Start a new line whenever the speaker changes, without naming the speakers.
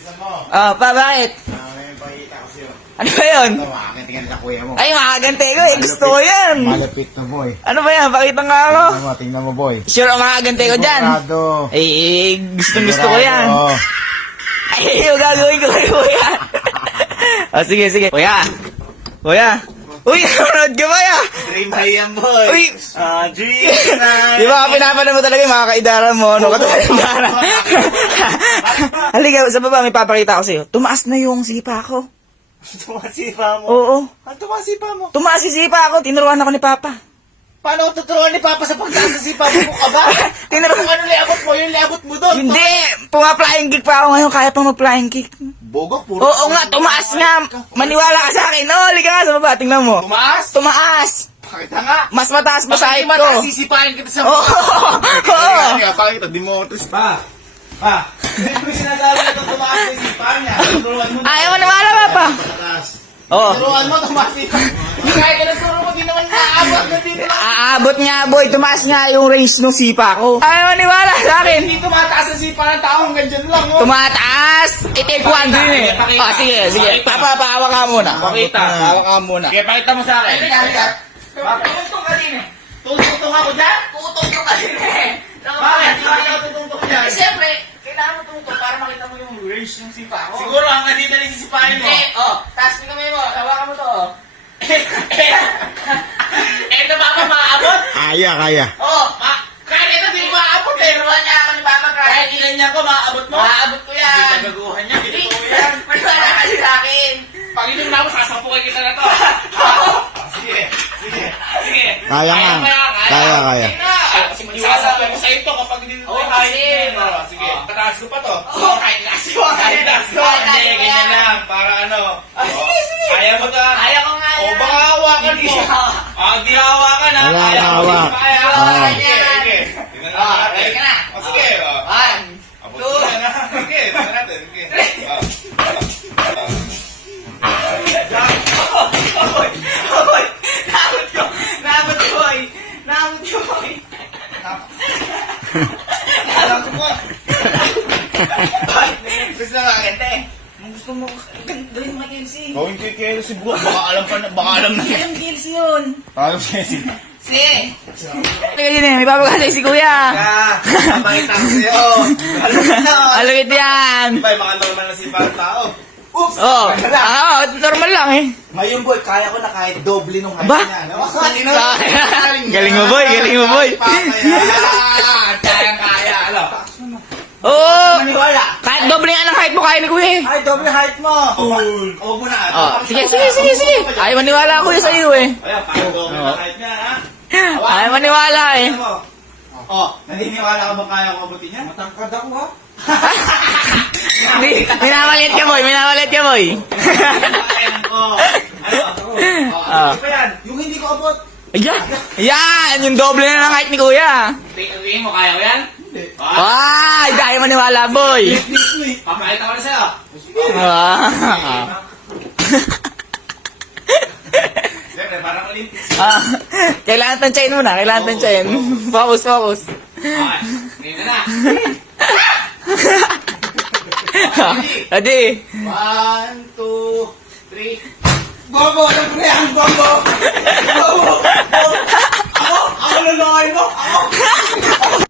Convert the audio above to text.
Oh, pa, bakit?
May pakita ko sa'yo.
Ano ba yun?
Ito, makaganti ka sa kuya mo.
Ay, makagante ko eh. Gusto ko yan.
Malapit na, boy.
Ano ba yan? Pakita nga ako.
Tingnan mo, boy.
Sure ang makagante ko dyan.
Sigurado.
Gusto ko yan.
Oo.
Ay, yung gagawin ko kay kuya. Oh, sige, sige. Kuya. Kuya. Uy, nanonood ka ba ya?
Dream high yan, boy.
Uy.
Dream high.
Di ba pinapanood mo talaga yung mga kaidara mo? Ano ka kaidara? Halika, sa baba may papakita ko sa'yo. Tumaas na yung sipa ko.
Tumasipa mo.
Oo.
Ang tumasipa mo.
Tumaas yung sipa ko. Tinuruan ako ni Papa.
Paano ko tuturuan ni Papa sa pagtaas sa sipa mo ka ba?
Tinuruan.
Kung ano liabot mo, yung liabot mo doon.
Hindi. Puma-flying kick pa ako ngayon. Kaya pang mag-flying kick.
Bogok, puro.
Oo nga, tumaas nga. Maniwala ka sa akin. Oh, halika nga sa baba. Tingnan mo.
Tumaas?
Tumaas.
Pakita nga.
Mas mataas pa sa height ko.
Mataas sisipain kita sa
Oo. Oo.
Pakita, di mo otos pa. Pa. Hindi ko sinasabi na itong tumaas yung sipa niya. Turuan mo na.
Ayaw mo naman ba pa? Oo.
Turuan mo, tumaas sipa. Hindi kahit ka nagturo mo, di naman naaabot na dito.
Aabot nga boy, tumaas nga yung range ng sipa ko. Ayaw maniwala sa akin.
Hindi tumataas ang sipa ng tao, hanggang dyan lang. Oh.
Tumataas! I-take one din eh. Oh, sige, sige. Papapahawa ka muna.
Pakita.
Hawa ka muna.
Sige, pakita mo sa akin.
Tutong ka din eh.
Tututong ako dyan?
Tutong ka din eh.
Bakit? Bakit ako tututong dyan?
Siyempre, kailangan mo tutong para makita mo yung range ng sipa ko.
Siguro hanggang dito lang sisipain mo.
Taas mo kamay mo. Hawakan mo to.
Ito ba ako maaabot?
Kaya.
Kahit ito di maaabot eh.
Tinuruan niya ako ni Papa Crash.
Kahit ilan niya ko, maaabot mo?
Maabot ko yan.
Hindi nagaguhan niya, hindi totoo yan.
Maniwala kasi sa akin.
Pag inom na ako, sasampukin kita na to. Sige, sige, sige.
Kaya nga.
mo yan,
Kaya.
Kasi sasampukin ko sa ito kapag hindi
Oo, kasi.
Sige, tataas ko pa to.
Oo, kahit taas ko.
Kahit taas ko. Hindi, ganyan lang. Para ano.
Sige, sige.
Kaya mo ta.
Kaya ko nga
O
yan.
baka hawakan mo. Di hawakan ha.
Wala
Kaya
na
mo.
hawak.
Kaya
Oo.
hawakan niya. Sige. Tingnan
Oh,
natin.
ready ka na?
Sige.
One,
Abot
two.
ko yan ha. Sige, tingnan natin. Sige.
Hoy! Naabot ko! Naabot ko, boy! Naabot ko, boy!
Alam ko.
Gusto mo agad eh. Kung gusto mo, gawin mo kay Kelsey.
Gawin ko yung kilo si Buwa. Baka alam pa na. Baka alam na.
Alam Kelsey yun.
Alam siya si.
Sige! Teka din eh, may papagkasay si kuya.
Papakita ko sa'yo. Alam mo na.
Alawit yan.
Di ba yung mga normal na sipang tao? Oops!
Oo. Normal lang eh.
Ngayon boy, kaya ko na kahit doble nung height
Ba?
niya. No?
Galing mo, boy. Galing mo, boy.
Kaya, ano?
Oo.
Maniwala.
Kahit doble nga ng height mo, kaya ni kuya eh.
Ay, doble height mo. Huwag mo na.
Oh, sige. Ayaw maniwala kuya sa iyo eh.
Ayan, parang doble na height niya, ha?
Ayaw maniwala eh.
Naniniwala ka ba kaya ko abutin yan? Matangkad ako, ha?
Minamalit ka, boy. Minamalit ka, boy.
Kailan ko.
Ah.
Ano pa yan? Yung hindi ko abot.
Ayan. Ayan. Yung doble na ng height ni kuya.
Tingin mo, kaya ko yan? Hindi.
Ay, dahil maniwala, boy.
Papakita ko na sa'yo.
Ah.
Siyempre, parang Olympics.
Kailangan tansyahin muna. Kailangan tansyahin. Focus.
Okay, ngayon na.
Ready?
1, 2, 3. Bobo! Alam ko na yan! Bobo! Bobo! Ako! Ako lulukoy mo! Ako!